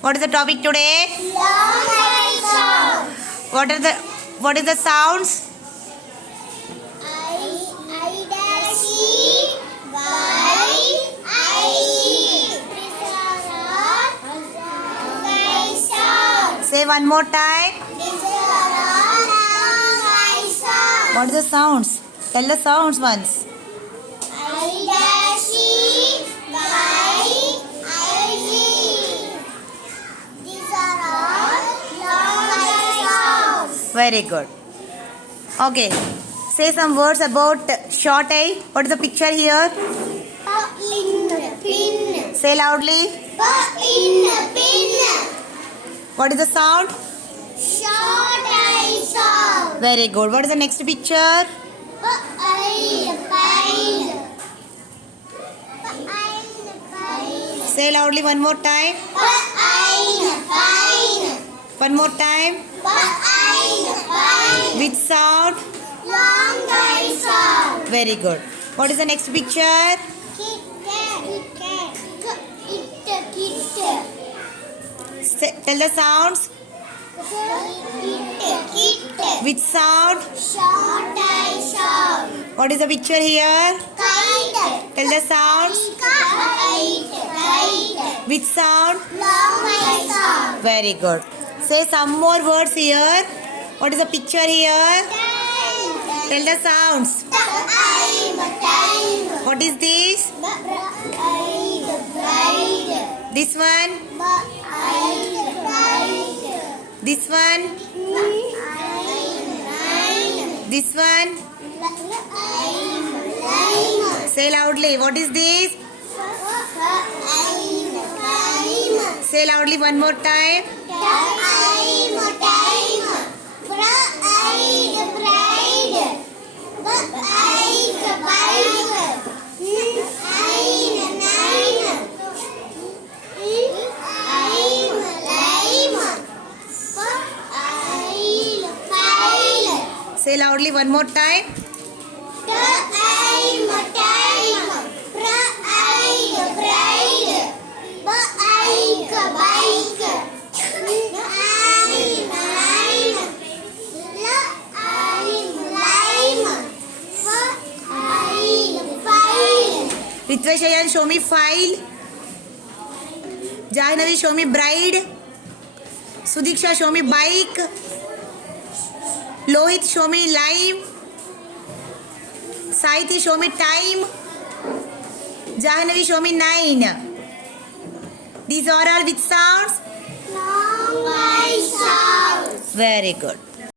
What is the topic today? Long sound. What is the sounds? I dash E Y I E. Sound. Say one more time. What is the sounds? Tell the sounds once. I dash E Y I E. These are all long sounds. Very good. Okay. Say some words about short eye. What is the picture here? Pin. Say loudly. Pin. What is the sound? Short eye sound. Very good. What is the next picture? Pine. Say loudly one more time. Pine. One more time. Pine. Which sound? Long eye sound. Very good. What is the next picture? Tell the sounds. Which sound? Short eye sound. What is the picture here? Kite. Tell the sounds. Kite. Which sound? Long eye sound. Very good. Say some more words here. What is the picture here? Tell the sounds. Time. What is this? Bride. This one? This one? This one? Say loudly. What is this? Say loudly one more time. Say loudly one more time. Ritvashayan, show me file. Jahnavi, show me bride. Sudiksha, show me bike. Lohit, show me lime. Saiti, show me time. Jahnavi, show me 9. These are all which sounds? Long eye sounds. Very good.